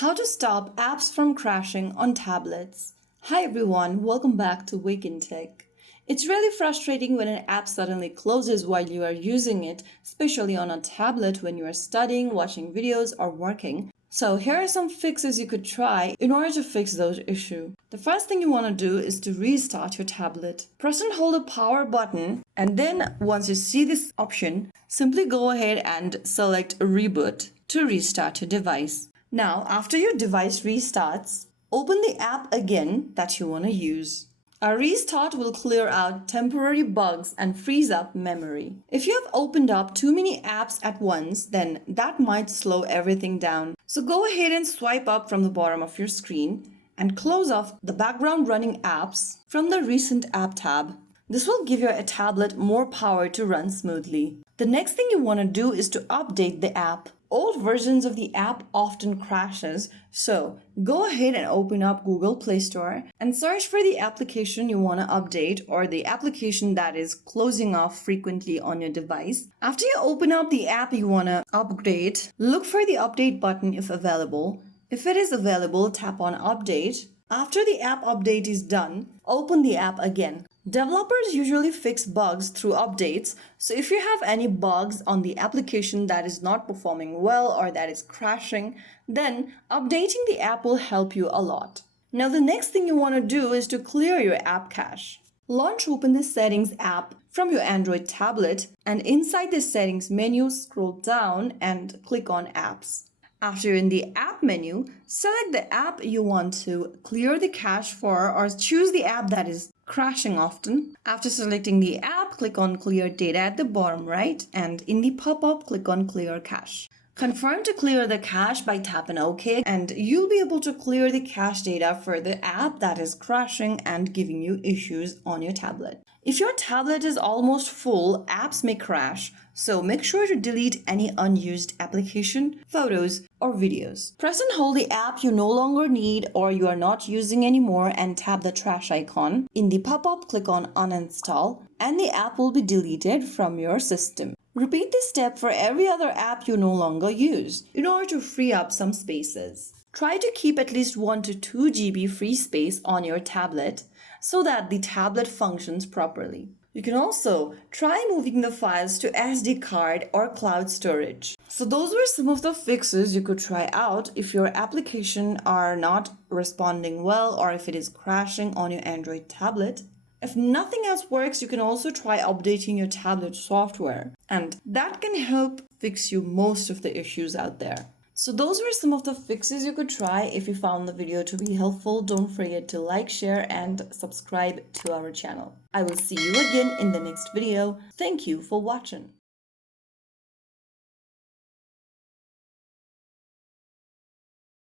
How to stop apps from crashing on tablets. Hi everyone, welcome back to Wake&Tech. It's really frustrating when an app suddenly closes while you are using it, especially on a tablet when you are studying, watching videos, or working. So here are some fixes you could try in order to fix those issues. The first thing you want to do is to restart your tablet. Press and hold the power button, and then once you see this option, simply go ahead and select reboot to restart your device. Now, after your device restarts, open the app again that you want to use. A restart will clear out temporary bugs and frees up memory. If you have opened up too many apps at once, then that might slow everything down. So go ahead and swipe up from the bottom of your screen and close off the background running apps from the Recent App tab. This will give your tablet more power to run smoothly. The next thing you want to do is to update the app. Old versions of the app often crashes, so go ahead and open up Google Play Store and search for the application you want to update or the application that is closing off frequently on your device. After you open up the app you want to upgrade, look for the update button if available. If it is available, tap on update. After the app update is done, open the app again. Developers usually fix bugs through updates, so if you have any bugs on the application that is not performing well or that is crashing, then updating the app will help you a lot. Now the next thing you want to do is to clear your app cache. Launch Open the Settings app from your Android tablet, and inside the Settings menu, scroll down and click on Apps. After you're in the app menu, select the app you want to clear the cache for or choose the app that is crashing often. After selecting the app, click on Clear Data at the bottom right, and in the pop-up, click on Clear Cache. Confirm to clear the cache by tapping OK, and you'll be able to clear the cache data for the app that is crashing and giving you issues on your tablet. If your tablet is almost full, apps may crash, so make sure to delete any unused application, photos, or videos. Press and hold the app you no longer need or you are not using anymore and tap the trash icon. In the pop-up, click on Uninstall, and the app will be deleted from your system. Repeat this step for every other app you no longer use in order to free up some spaces. Try to keep at least 1 to 2 GB free space on your tablet so that the tablet functions properly. You can also try moving the files to SD card or cloud storage. So those were some of the fixes you could try out if your application are not responding well or if it is crashing on your Android tablet. If nothing else works, you can also try updating your tablet software, and that can help fix you most of the issues out there. So those were some of the fixes you could try. If you found the video to be helpful, don't forget to like, share, and subscribe to our channel. I will see you again in the next video. Thank you for watching.